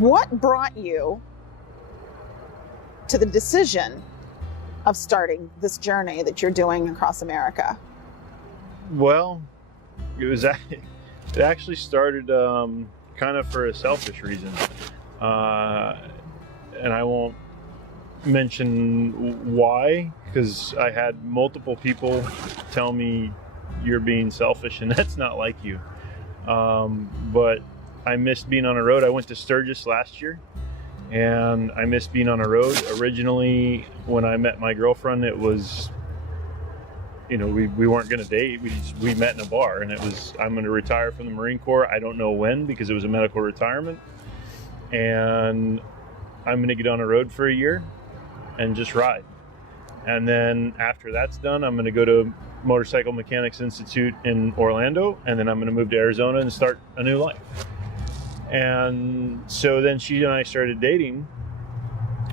What brought you to the decision of starting this journey that you're doing across America? Well, it actually started kind of for a selfish reason. And I won't mention why, because I had multiple people tell me you're being selfish and that's not like you. But I missed being on a road. I went to Sturgis last year and I missed being on a road. Originally, when I met my girlfriend, it was, we weren't going to date. We met in a bar, and it was, I'm going to retire from the Marine Corps. I don't know when, because it was a medical retirement. And I'm going to get on a road for a year and just ride. And then after that's done, I'm going to go to Motorcycle Mechanics Institute in Orlando, and then I'm going to move to Arizona and start a new life. And so then she and I started dating,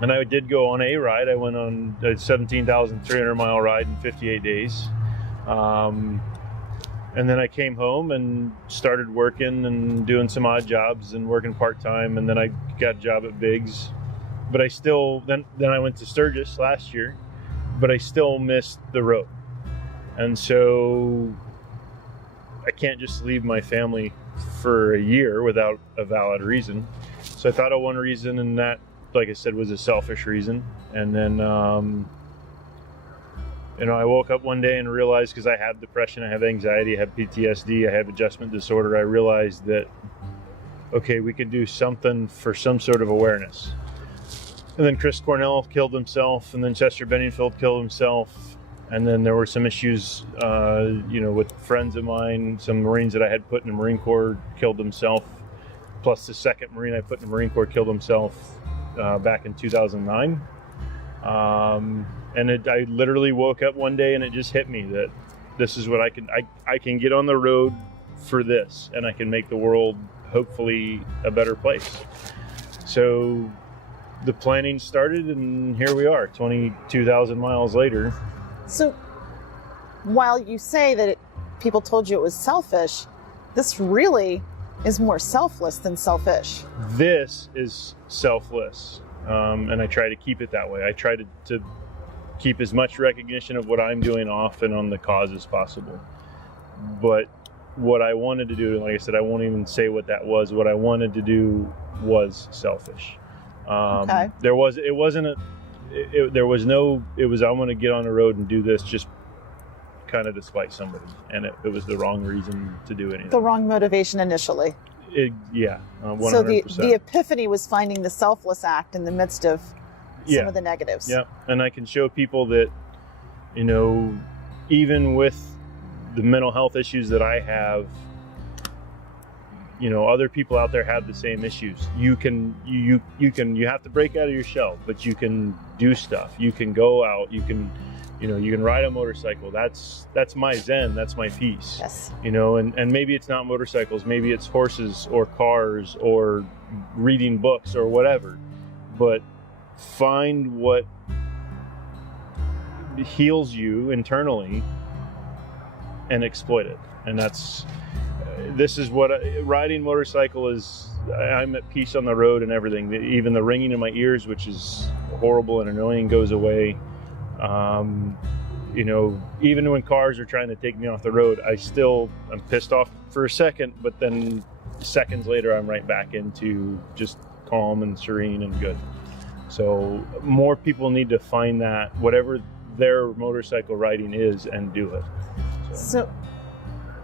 and I did go on a ride. I went on a 17,300 mile ride in 58 days. And then I came home and started working and doing some odd jobs and working part-time. And then I got a job at Biggs, but I still, then I went to Sturgis last year, but I still missed the road. And so I can't just leave my family for a year without a valid reason. So I thought of one reason, and that, like I said, was a selfish reason. And then, I woke up one day and realized, because I have depression, I have anxiety, I have PTSD, I have adjustment disorder, I realized that, okay, we could do something for some sort of awareness. And then Chris Cornell killed himself, and then Chester Benningfield killed himself. And then there were some issues, with friends of mine. Some Marines that I had put in the Marine Corps killed himself. Plus the second Marine I put in the Marine Corps killed himself back in 2009. I literally woke up one day and it just hit me that this is what I can get on the road for this, and I can make the world hopefully a better place. So the planning started, and here we are, 22,000 miles later. So while you say that people told you it was selfish, this really is more selfless than selfish. This is selfless, and I try to keep it that way. I try to keep as much recognition of what I'm doing off and on the cause as possible. But what I wanted to do, like I said, I won't even say what that was. What I wanted to do was selfish. Okay. I want to get on the road and do this just kind of to spite somebody. And it was the wrong reason to do anything. The wrong motivation initially. 100%. So the epiphany was finding the selfless act in the midst of some of the negatives. Yeah, and I can show people that, even with the mental health issues that I have, other people out there have the same issues. You have to break out of your shell, but you can do stuff. You can go out, you can ride a motorcycle. That's my zen, that's my peace. Yes. And maybe it's not motorcycles, maybe it's horses or cars or reading books or whatever. But find what heals you internally and exploit it. And this is what riding motorcycle is. I'm at peace on the road, and everything, even the ringing in my ears, which is horrible and annoying, goes away. Even when cars are trying to take me off the road, I'm pissed off for a second, but then seconds later I'm right back into just calm and serene and good. So more people need to find that, whatever their motorcycle riding is, and do it. So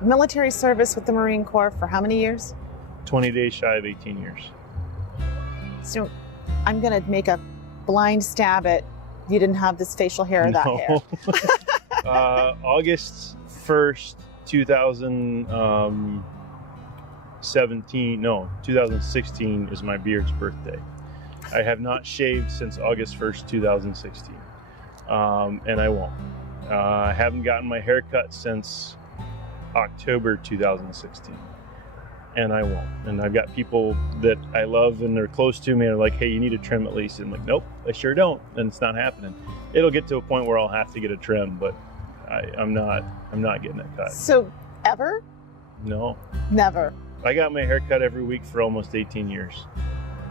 military service with the Marine Corps for how many years? 20 days shy of 18 years. So I'm going to make a blind stab at, you didn't have this facial hair or that hair. August 1st, 2016 is my beard's birthday. I have not shaved since August 1st, 2016. And I won't. I haven't gotten my hair cut since October 2016. And I won't. And I've got people that I love and they're close to me and are like, hey, you need a trim at least. And I'm like, nope, I sure don't. And it's not happening. It'll get to a point where I'll have to get a trim, but I'm not getting it cut. So ever? No. Never. I got my hair cut every week for almost 18 years.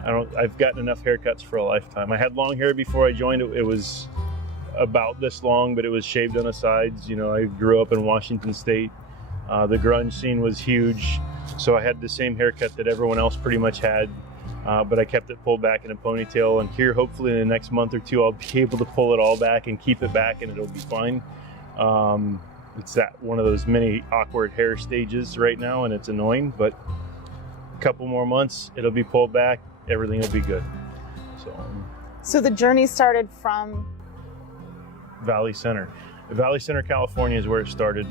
I've gotten enough haircuts for a lifetime. I had long hair before I joined. It was about this long, but it was shaved on the sides. You know, I grew up in Washington State. The grunge scene was huge, so I had the same haircut that everyone else pretty much had, but I kept it pulled back in a ponytail. And here, hopefully in the next month or two, I'll be able to pull it all back and keep it back, and it'll be fine. It's that one of those many awkward hair stages right now, and it's annoying, but a couple more months, it'll be pulled back, everything will be good. So the journey started from Valley Center. Valley Center, California is where it started.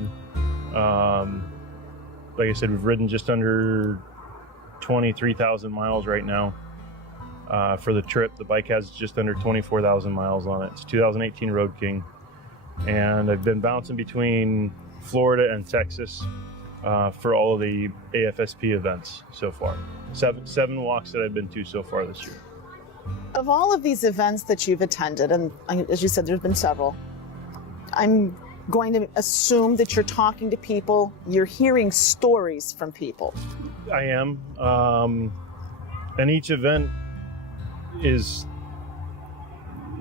Like I said, we've ridden just under 23,000 miles right now for the trip. The bike has just under 24,000 miles on it. It's 2018 Road King. And I've been bouncing between Florida and Texas for all of the AFSP events so far. Seven walks that I've been to so far this year. Of all of these events that you've attended, and as you said, there's been several, I'm going to assume that you're talking to people, you're hearing stories from people. I am. And each event is,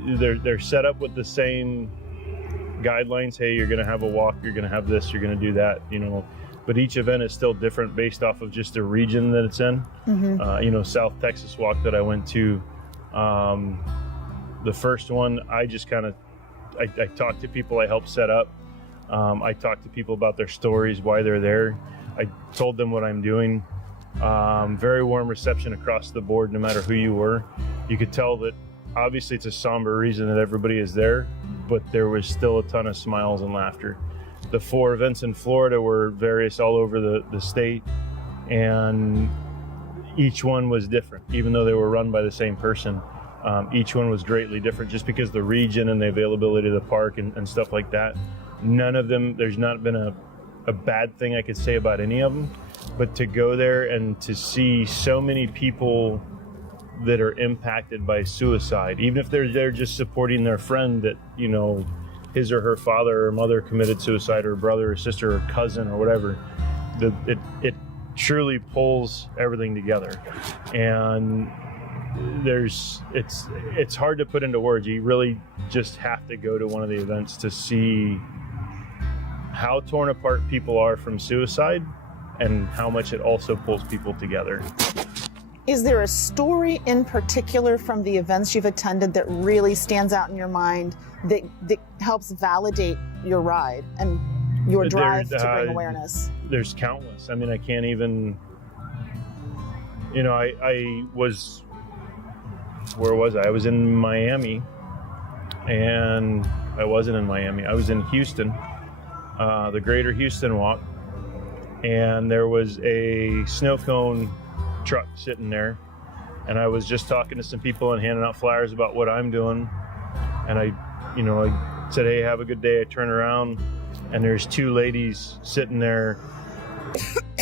they're set up with the same guidelines. Hey, you're going to have a walk, you're going to have this, you're going to do that, you know. But each event is still different based off of just the region that it's in. Mm-hmm. You know, South Texas walk that I went to, the first one, I just kind of, I talked to people I helped set up. I talked to people about their stories, why they're there. I told them what I'm doing. Very warm reception across the board, no matter who you were. You could tell that obviously it's a somber reason that everybody is there, but there was still a ton of smiles and laughter. The 4 events in Florida were various all over the state, and each one was different, even though they were run by the same person. Each one was greatly different just because the region and the availability of the park and stuff like that. None of them, there's not been a bad thing I could say about any of them, but to go there and to see so many people that are impacted by suicide, even if they're there just supporting their friend that, you know, his or her father or mother committed suicide, or brother or sister or cousin or whatever, it truly pulls everything together. And it's hard to put into words. You really just have to go to one of the events to see how torn apart people are from suicide and how much it also pulls people together. Is there a story in particular from the events you've attended that really stands out in your mind that helps validate your ride and your drive to bring awareness? There's countless. I mean, I can't even, you know, I was, where was I? I was in Miami, and I wasn't in Miami. I was in Houston, the Greater Houston Walk, and there was a snow cone truck sitting there, and I was just talking to some people and handing out flyers about what I'm doing, and I said, hey, have a good day. I turn around, and there's 2 ladies sitting there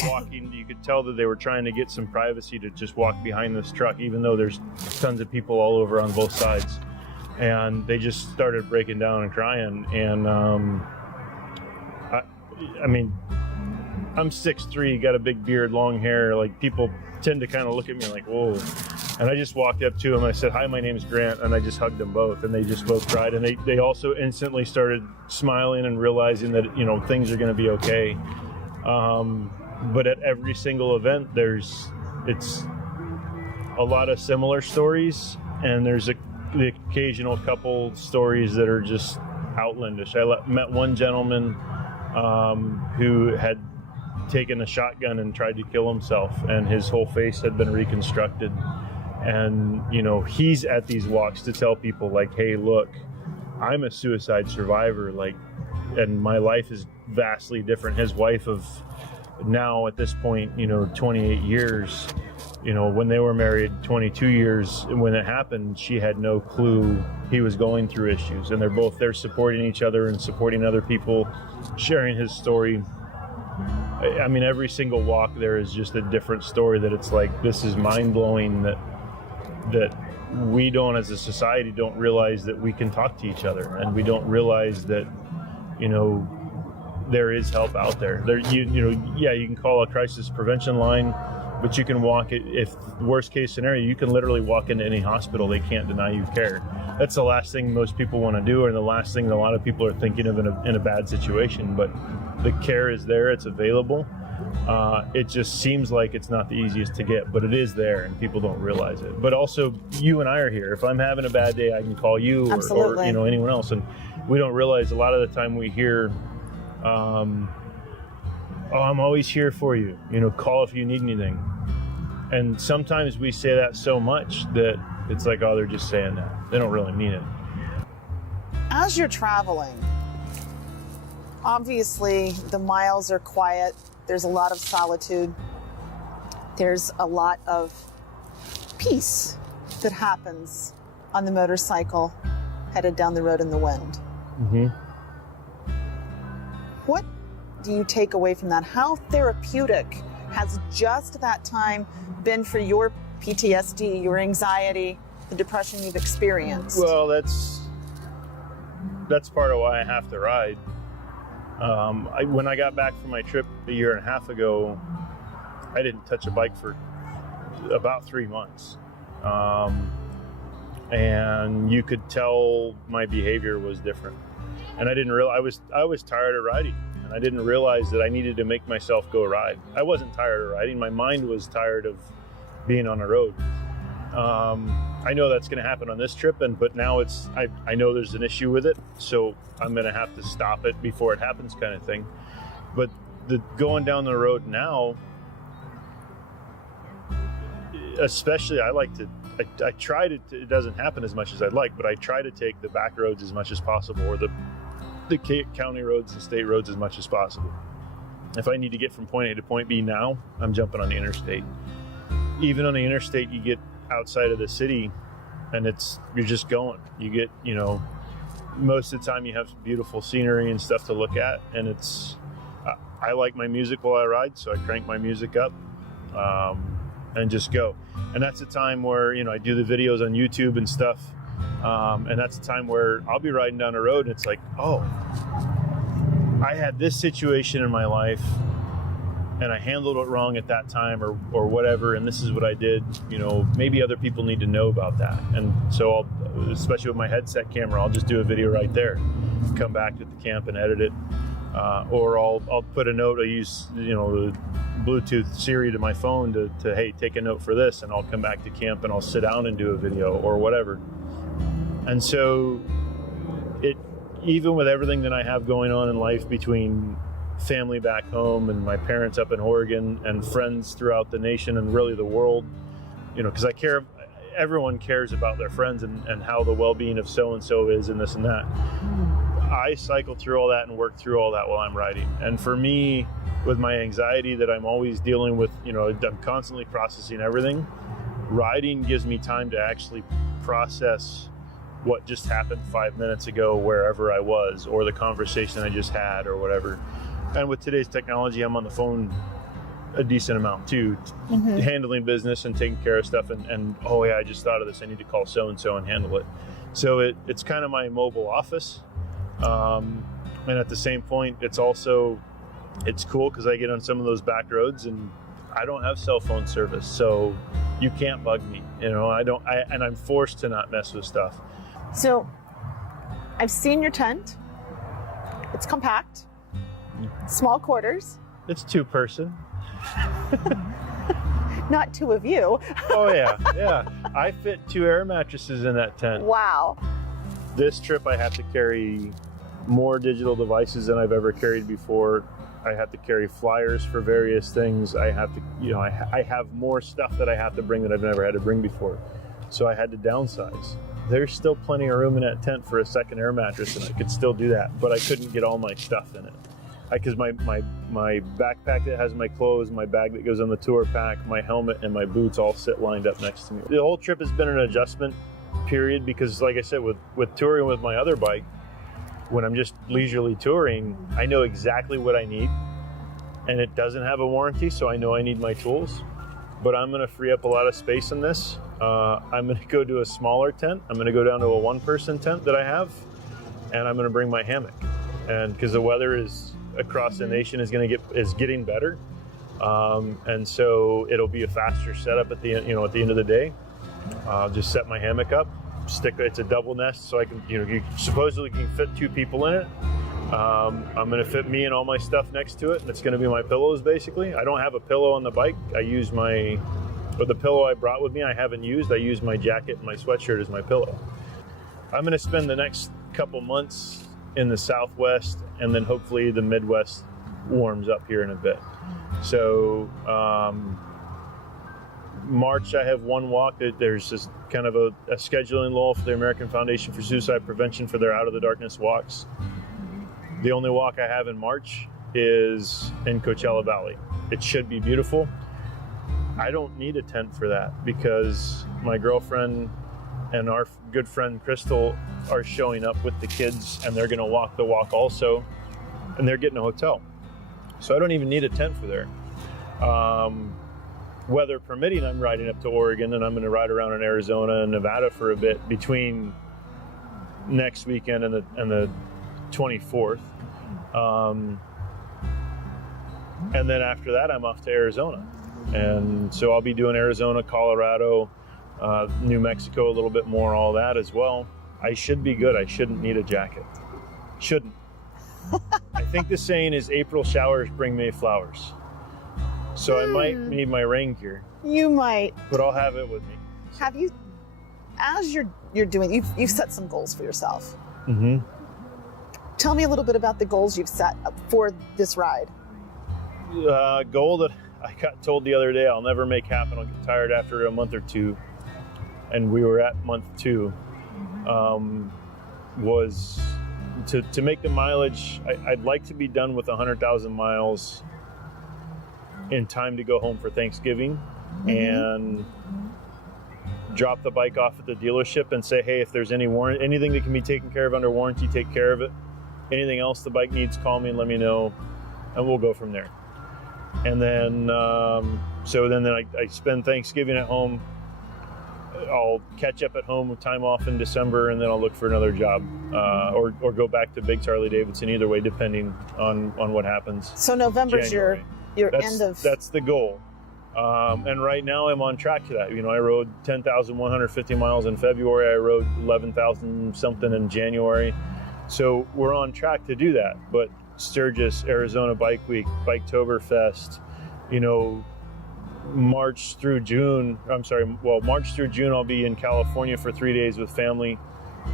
walking. You could tell that they were trying to get some privacy to just walk behind this truck, even though there's tons of people all over on both sides. And they just started breaking down and crying. And I mean, I'm 6'3", got a big beard, long hair. Like, people tend to kind of look at me like, whoa. And I just walked up to them. I said, hi, my name is Grant. And I just hugged them both. And they just both cried. And they also instantly started smiling and realizing that, you know, things are going to be okay. But at every single event, it's a lot of similar stories. And there's the occasional couple stories that are just outlandish. I met one gentleman who had taken a shotgun and tried to kill himself, and his whole face had been reconstructed. And, you know, he's at these walks to tell people, like, hey, look, I'm a suicide survivor, like, and my life is vastly different. His wife of now, at this point, you know, 28 years, you know, when they were married 22 years, when it happened, she had no clue he was going through issues. And they're both there supporting each other and supporting other people, sharing his story. I mean, every single walk there is just a different story that it's like, this is mind-blowing that we don't, as a society, don't realize that we can talk to each other, and we don't realize that, you know, there is help out there. You can call a crisis prevention line, But you can walk it, if worst case scenario, you can literally walk into any hospital. They can't deny you care. That's the last thing most people want to do, or the last thing a lot of people are thinking of in a bad situation. But the care is there, it's available. It just seems like it's not the easiest to get, but it is there, and people don't realize it. But also, you and I are here. If I'm having a bad day, I can call you or anyone else. And we don't realize a lot of the time we hear, oh, I'm always here for you. Call if you need anything. And sometimes we say that so much that it's like, oh, they're just saying that. They don't really mean it. As you're traveling, obviously the miles are quiet. There's a lot of solitude. There's a lot of peace that happens on the motorcycle headed down the road in the wind. Mm-hmm. What do you take away from that? How therapeutic has just that time been for your PTSD, your anxiety, the depression you've experienced? Well, that's part of why I have to ride. When I got back from my trip a year and a half ago, I didn't touch a bike for about 3 months. And you could tell my behavior was different. And I didn't realize, I was tired of riding. And I didn't realize that I needed to make myself go ride. I wasn't tired of riding. My mind was tired of being on the road. I know that's going to happen on this trip, but now I know there's an issue with it, so I'm going to have to stop it before it happens, kind of thing. But going down the road now, especially, I try to, it doesn't happen as much as I'd like, but I try to take the back roads as much as possible, or the county roads and state roads as much as possible. If I need to get from point A to point B now, I'm jumping on the interstate. Even on the interstate, you get outside of the city and you're just going. You get, most of the time you have beautiful scenery and stuff to look at, and I like my music while I ride, so I crank my music up and just go. And that's a time where, I do the videos on YouTube and stuff. And that's a time where I'll be riding down the road and it's like, oh, I had this situation in my life and I handled it wrong at that time or whatever, and this is what I did. Maybe other people need to know about that. And so especially with my headset camera, I'll just do a video right there, come back to the camp and edit it. Or I'll put a note. I use, the Bluetooth Siri to my phone to, hey, take a note for this, and I'll come back to camp and I'll sit down and do a video or whatever. And so even with everything that I have going on in life, between family back home and my parents up in Oregon and friends throughout the nation and really the world, because everyone cares about their friends and how the well-being of so-and-so is and this and that. I cycle through all that and work through all that while I'm riding. And for me, with my anxiety that I'm always dealing with, I'm constantly processing everything. Riding gives me time to actually process what just happened 5 minutes ago, wherever I was, or the conversation I just had or whatever. And with today's technology, I'm on the phone a decent amount too, handling business and taking care of stuff. And oh yeah, I just thought of this. I need to call so-and-so and handle it. So it's kind of my mobile office. And at the same point, it's cool because I get on some of those back roads and I don't have cell phone service. So you can't bug me, and I'm forced to not mess with stuff. So I've seen your tent. It's compact, small quarters. It's 2-person. Not 2 of you. Oh yeah. I fit 2 air mattresses in that tent. Wow. This trip I have to carry more digital devices than I've ever carried before. I have to carry flyers for various things. I have to, I have more stuff that I have to bring that I've never had to bring before. So I had to downsize. There's still plenty of room in that tent for a second air mattress, and I could still do that, but I couldn't get all my stuff in it. Because my backpack that has my clothes, my bag that goes on the tour pack, my helmet, and my boots all sit lined up next to me. The whole trip has been an adjustment period because, like I said, with touring with my other bike, when I'm just leisurely touring, I know exactly what I need, and it doesn't have a warranty, so I know I need my tools. But I'm going to free up a lot of space in this. I'm going to go to a smaller tent. I'm going to go down to a 1-person tent that I have, and I'm going to bring my hammock. And because the weather is across the nation is getting better, And so it'll be a faster setup at the end, at the end of the day. I'll just set my hammock up, it's a double nest, so I can, you supposedly can fit 2 people in it. I'm going to fit me and all my stuff next to it, and it's going to be my pillows basically. I don't have a pillow on the bike. I use the pillow I brought with me, I haven't used. I use my jacket and my sweatshirt as my pillow. I'm going to spend the next couple months in the Southwest, and then hopefully the Midwest warms up here in a bit. So March I have one walk. There's this kind of a scheduling lull for the American Foundation for Suicide Prevention for their Out of the Darkness walks. The only walk I have in March is in Coachella Valley. It should be beautiful. I don't need a tent for that because my girlfriend and our good friend Crystal are showing up with the kids, and they're going to walk the walk also, and they're getting a hotel. So I don't even need a tent for there. Weather permitting, I'm riding up to Oregon, and I'm going to ride around in Arizona and Nevada for a bit between next weekend and the 24th. And then after that, I'm off to Arizona. And so I'll be doing Arizona, Colorado, New Mexico a little bit more, all that as well. I should be good. I shouldn't need a jacket. Shouldn't. I think the saying is April showers bring May flowers. So I might need my rain gear. You might. But I'll have it with me. Have you, as you're doing, you've set some goals for yourself. Mm-hmm. Tell me a little bit about the goals you've set for this ride. Goal that I got told the other day I'll never make happen. I'll get tired after a month or two. And we were at month 2. Was to make the mileage. I'd like to be done with 100,000 miles in time to go home for Thanksgiving, and drop the bike off at the dealership and say, hey, if there's anything that can be taken care of under warranty, take care of it. Anything else the bike needs, call me and let me know, and we'll go from there. And then, so then I spend Thanksgiving at home. I'll catch up at home with time off in December, and then I'll look for another job, or go back to Biggs Harley Davidson, either way, depending on what happens. So November's your end of... That's the goal. And right now I'm on track to that. I rode 10,150 miles in February. I rode 11,000 something in January. So we're on track to do that. But Sturgis, Arizona Bike Week, Biketoberfest, March through June I'll be in California for 3 days with family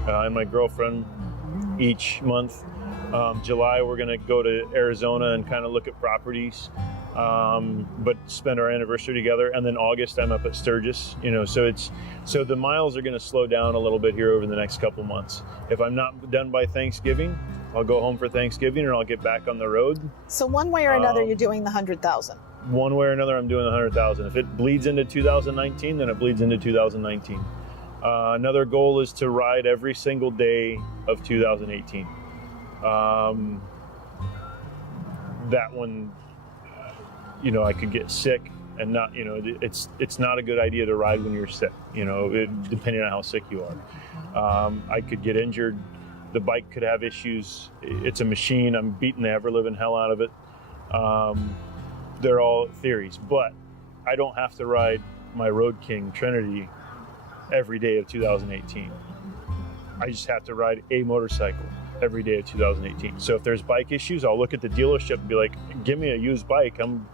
and my girlfriend each month. July we're going to go to Arizona and kind of look at properties, but spend our anniversary together. And then August I'm up at Sturgis, so the miles are going to slow down a little bit here over the next couple months. If I'm not done by Thanksgiving, I'll go home for Thanksgiving, or I'll get back on the road. So one way or another, you're doing the 100,000. One way or another, I'm doing the 100,000. If it bleeds into 2019, then it bleeds into 2019. Another goal is to ride every single day of 2018. That one, I could get sick and not, it's not a good idea to ride when you're sick, depending on how sick you are. I could get injured. The bike could have issues. It's a machine. I'm beating the ever-living hell out of it. They're all theories, but I don't have to ride my Road King Trinity every day of 2018. I just have to ride a motorcycle every day of 2018. So if there's bike issues, I'll look at the dealership and be like, give me a used bike. I'm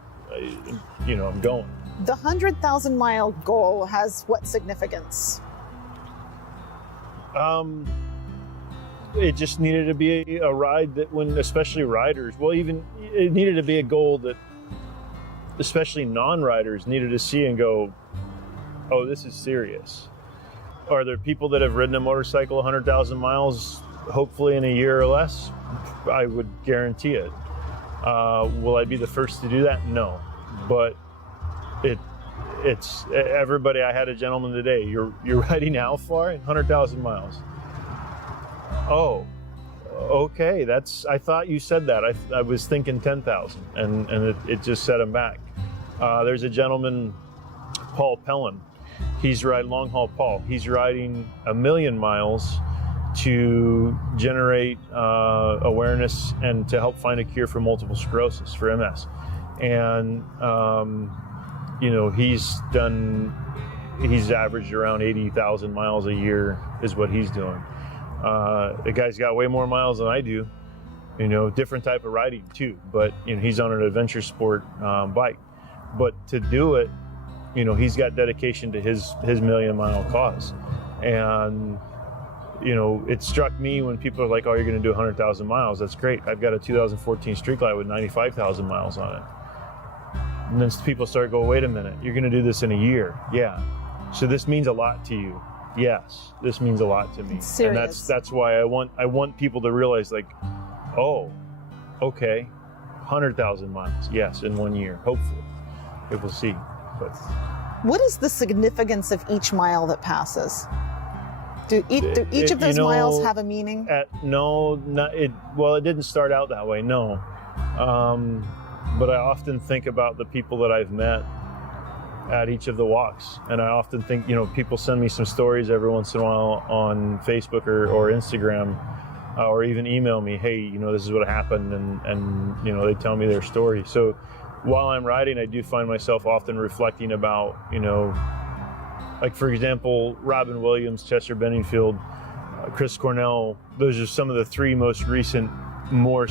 going. The 100,000 mile goal has what significance? It just needed to be a ride that especially riders, it needed to be a goal that especially non-riders needed to see and go, oh, this is serious. Are there people that have ridden a motorcycle 100,000 miles, hopefully in a year or less? I would guarantee it. Will I be the first to do that? No. But it's everybody. I had a gentleman today. You're riding how far? 100,000 miles. Oh, okay. I thought you said that. I was thinking 10,000, and it just set him back. There's a gentleman, Paul Pellin. He's riding long haul Paul. He's riding 1 million miles to generate awareness and to help find a cure for multiple sclerosis, for MS. And he's averaged around 80,000 miles a year is what he's doing. The guy's got way more miles than I do, different type of riding too, but he's on an adventure sport bike. But to do it, he's got dedication to his million-mile cause. And it struck me when people are like, oh, you're going to do 100,000 miles. That's great. I've got a 2014 Street Glide with 95,000 miles on it. And then people start going, wait a minute, you're going to do this in a year. Yeah. So this means a lot to you. Yes, this means a lot to me. It's serious. And that's why I want people to realize, like, oh, okay, 100,000 miles. Yes, in 1 year. Hopefully. We'll see. But what is the significance of each mile that passes? Do each of those miles have a meaning? It didn't start out that way, no. But I often think about the people that I've met at each of the walks. And I often think, people send me some stories every once in a while on Facebook or Instagram, or even email me, hey, this is what happened. And they tell me their story. So while I'm riding, I do find myself often reflecting about, like, for example, Robin Williams, Chester Benningfield, Chris Cornell. Those are some of the three most recent, more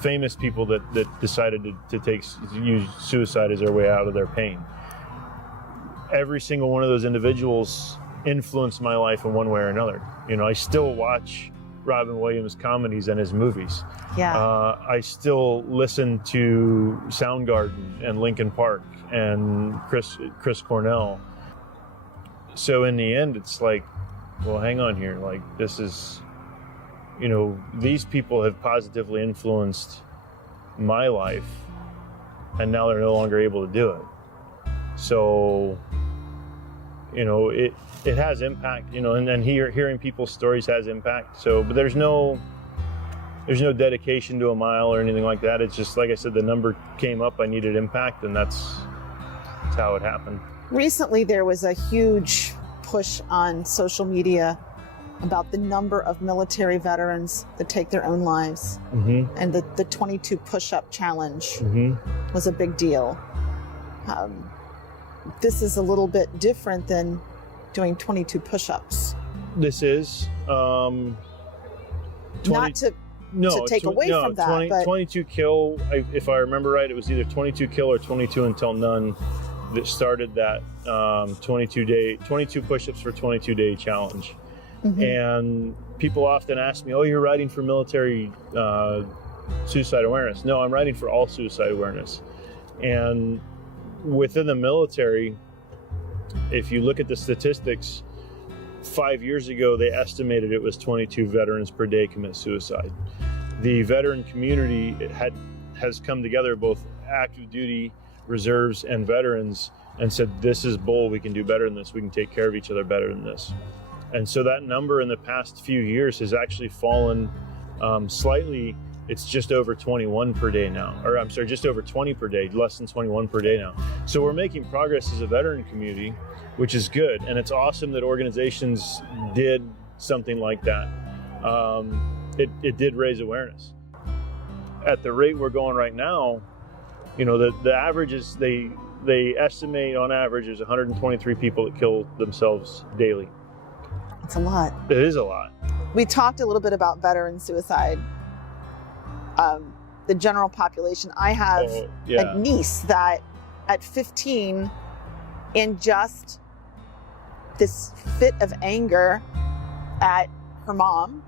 famous people that decided to use suicide as their way out of their pain. Every single one of those individuals influenced my life in one way or another. I still watch Robin Williams comedies and his movies. Yeah. I still listen to Soundgarden and Linkin Park and Chris Cornell. So in the end, it's like, well, hang on here. Like, this is, these people have positively influenced my life, and now they're no longer able to do it. So, it has impact, and hearing people's stories has impact. So, but there's no dedication to a mile or anything like that. It's just, like I said, the number came up, I needed impact, and that's how it happened. Recently, there was a huge push on social media about the number of military veterans that take their own lives. Mm-hmm. And the 22 push-up challenge mm-hmm. was a big deal. This is a little bit different than doing 22 push-ups. This is not to take away from that, but 22 kill. If I remember right, it was either 22 kill or 22 until none that started that 22 push-ups for 22-day challenge. Mm-hmm. And people often ask me, oh, you're riding for military suicide awareness. No, I'm riding for all suicide awareness. And within the military, if you look at the statistics, 5 years ago, they estimated it was 22 veterans per day commit suicide. The veteran community has come together, both active duty, reserves, and veterans, and said, this is bull, we can do better than this, we can take care of each other better than this. And so that number in the past few years has actually fallen slightly. It's just over 21 per day now, or I'm sorry, just over 20 per day, less than 21 per day now. So we're making progress as a veteran community, which is good. And it's awesome that organizations did something like that. It did raise awareness. At the rate we're going right now, the average is, they estimate on average there's 123 people that kill themselves daily. It's a lot. It is a lot. We talked a little bit about veteran suicide. The general population. I have a niece that at 15, in just this fit of anger at her mom,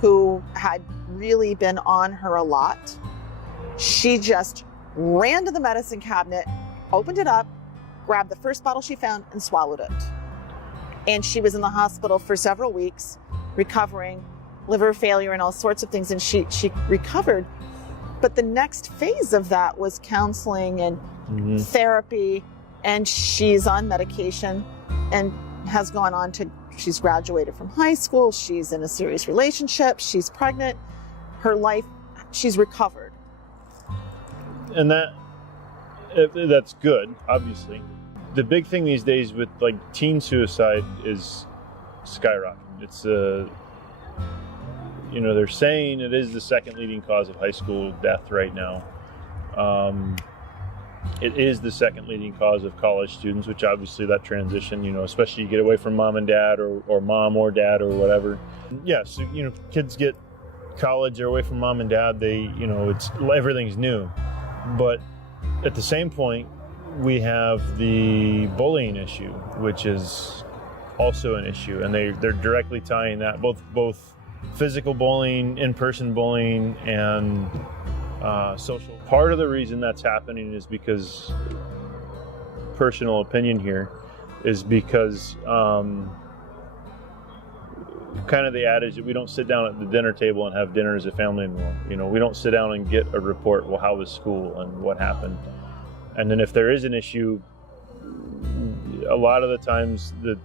who had really been on her a lot, she just ran to the medicine cabinet, opened it up, grabbed the first bottle she found, and swallowed it. And she was in the hospital for several weeks, recovering, liver failure and all sorts of things, and she recovered. But the next phase of that was counseling and mm-hmm. therapy, and she's on medication and has gone on to, she's graduated from high school, she's in a serious relationship, she's pregnant, her life, she's recovered. And that's good, obviously. The big thing these days with like teen suicide is skyrocketing. It's they're saying it is the second leading cause of high school death right now. It is the second leading cause of college students, which obviously that transition, especially you get away from mom and dad or mom or dad or whatever. Yeah, so, kids get college, they're away from mom and dad, everything's new. But at the same point, we have the bullying issue, which is also an issue, and they're directly tying that, both physical bullying, in-person bullying, and social. Part of the reason that's happening is because, personal opinion here, is because kind of the adage that we don't sit down at the dinner table and have dinner as a family anymore. We don't sit down and get a report, well, how was school and what happened? And then if there is an issue, a lot of the times the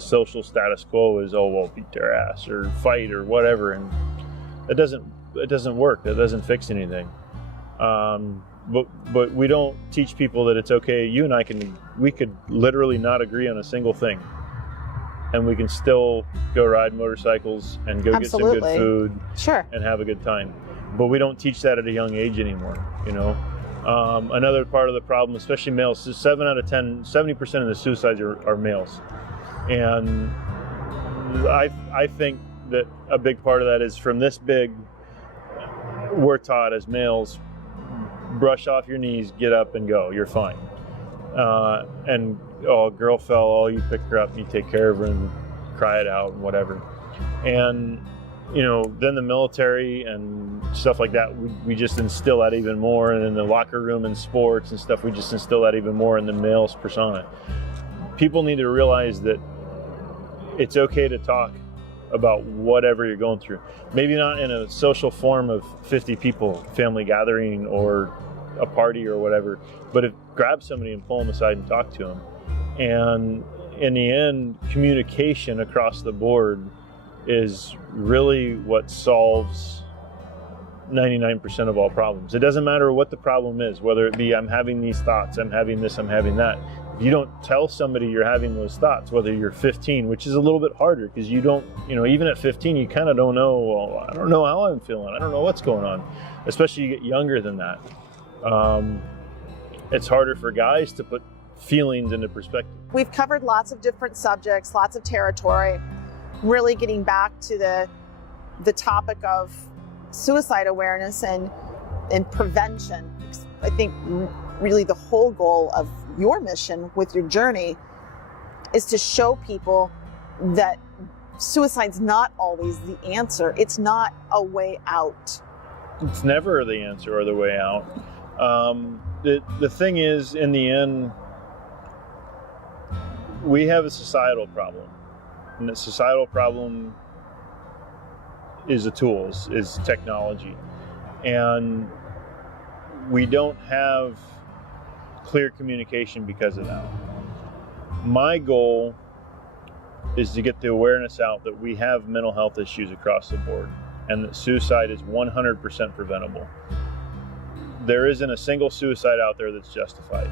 social status quo is, oh, well, beat their ass or fight or whatever, and it doesn't work. That doesn't fix anything. But we don't teach people that it's okay. You and I we could literally not agree on a single thing, and we can still go ride motorcycles and go Absolutely. Get some good food, sure, and have a good time. But we don't teach that at a young age anymore. Another part of the problem, especially males, 7 out of 10, 70% of the suicides are males, and I think that a big part of that is from this big. We're taught as males, brush off your knees, get up and go, you're fine. A girl fell, you pick her up and you take care of her and cry it out and whatever. And, then the military and stuff like that, we just instill that even more. And in the locker room and sports and stuff, we just instill that even more in the male's persona. People need to realize that it's okay to talk about whatever you're going through. Maybe not in a social form of 50 people, family gathering or a party or whatever, but grab somebody and pull them aside and talk to them. And in the end, communication across the board is really what solves 99% of all problems. It doesn't matter what the problem is, whether it be I'm having these thoughts, I'm having this, I'm having that. If you don't tell somebody you're having those thoughts, whether you're 15, which is a little bit harder because you don't, even at 15, you kind of don't know, well, I don't know how I'm feeling. I don't know what's going on, especially you get younger than that. It's harder for guys to put feelings into perspective. We've covered lots of different subjects, lots of territory, really getting back to the topic of suicide awareness and prevention. I think really the whole goal of your mission with your journey is to show people that suicide's not always the answer. It's not a way out. It's never the answer or the way out. The thing is, in the end, we have a societal problem. And the societal problem is the tools, is technology. And we don't have clear communication because of that. My goal is to get the awareness out that we have mental health issues across the board and that suicide is 100% preventable. There isn't a single suicide out there that's justified.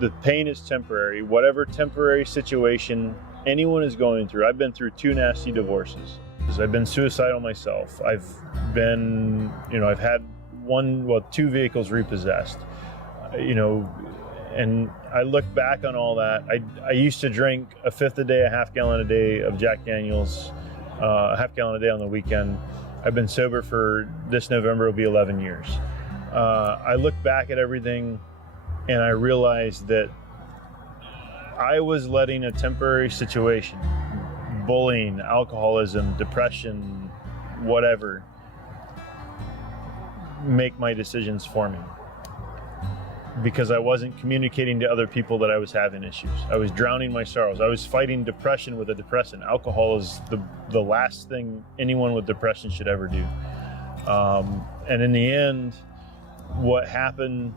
The pain is temporary. Whatever temporary situation anyone is going through, I've been through 2 nasty divorces. I've been suicidal myself. I've been, I've had 2 vehicles repossessed, and I look back on all that. I used to drink a fifth a day, a half gallon a day of Jack Daniels, a half gallon a day on the weekend. I've been sober for this November, it'll be 11 years. I look back at everything and I realized that I was letting a temporary situation, bullying, alcoholism, depression, whatever, make my decisions for me. Because I wasn't communicating to other people that I was having issues. I was drowning my sorrows. I was fighting depression with a depressant. Alcohol is the last thing anyone with depression should ever do. And in the end, what happened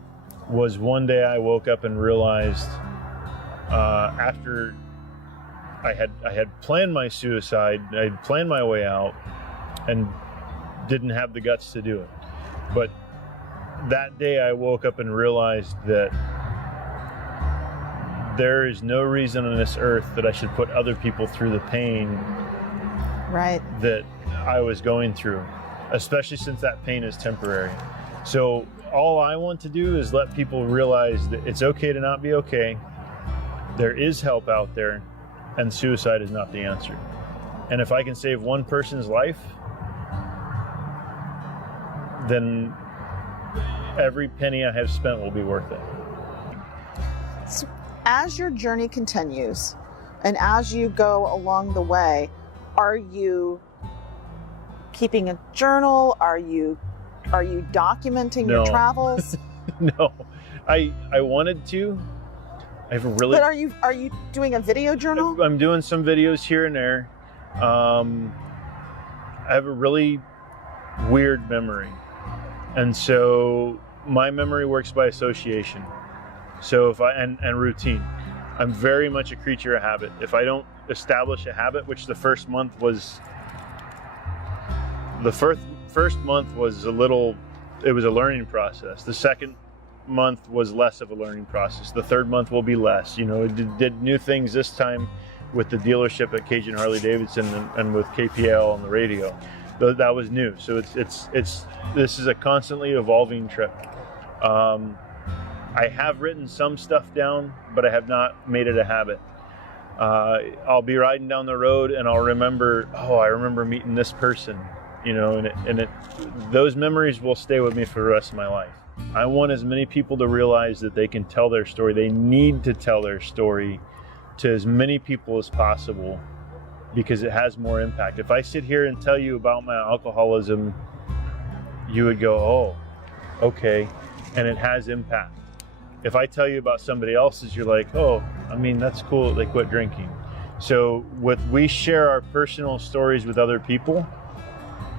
was one day I woke up and realized after I had planned my suicide, I had planned my way out and didn't have the guts to do it. But that day I woke up and realized that there is no reason on this earth that I should put other people through the pain right. that I was going through. especially since that pain is temporary. So all I want to do is let people realize that it's okay to not be okay. There is help out there, and suicide is not the answer. And if I can save one person's life, then every penny I have spent will be worth it. So as your journey continues and as you go along the way, are you keeping a journal? Are you documenting your travels? No, I wanted to. I have a really. But are you doing a video journal? I'm doing some videos here and there. I have a really weird memory, and so my memory works by association. So if and routine, I'm very much a creature of habit. If I don't establish a habit, which the first month was it was a learning process. The second month was less of a learning process. The third month will be less. You know, did new things this time with the dealership at Cajun Harley Davidson and with KPL on the radio. That was new. So this is a constantly evolving trip. I have written some stuff down, but I have not made it a habit. I'll be riding down the road and I'll remember, I remember meeting this person, you know, and those memories will stay with me for the rest of my life. I want as many people to realize that they can tell their story. They need to tell their story to as many people as possible because it has more impact. If I sit here and tell you about my alcoholism, you would go, oh, okay, and it has impact. If I tell you about somebody else's, you're like, oh, I mean, that's cool that they quit drinking. So we share our personal stories with other people,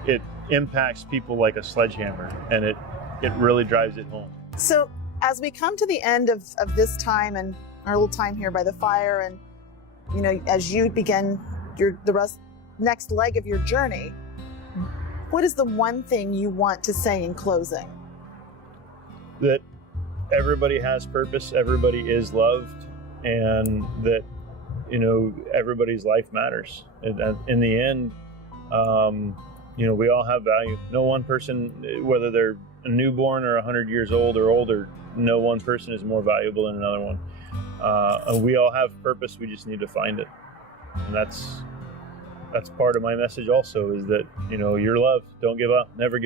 it impacts people like a sledgehammer, and it really drives it home. So as we come to the end of this time and our little time here by the fire, and you know, as you begin next leg of your journey, what is the one thing you want to say in closing? That everybody has purpose, everybody is loved, and that, you know, everybody's life matters. And in the end, you know, we all have value. No one person, whether they're a newborn or 100 years old or older, no one person is more valuable than another one. And we all have purpose, we just need to find it. And that's part of my message also, is that, you know, you're loved, don't give up, never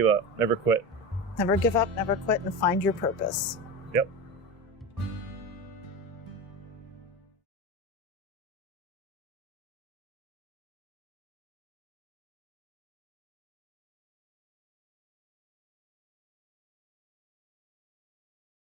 quit. Never give up, never quit, and find your purpose. Yep.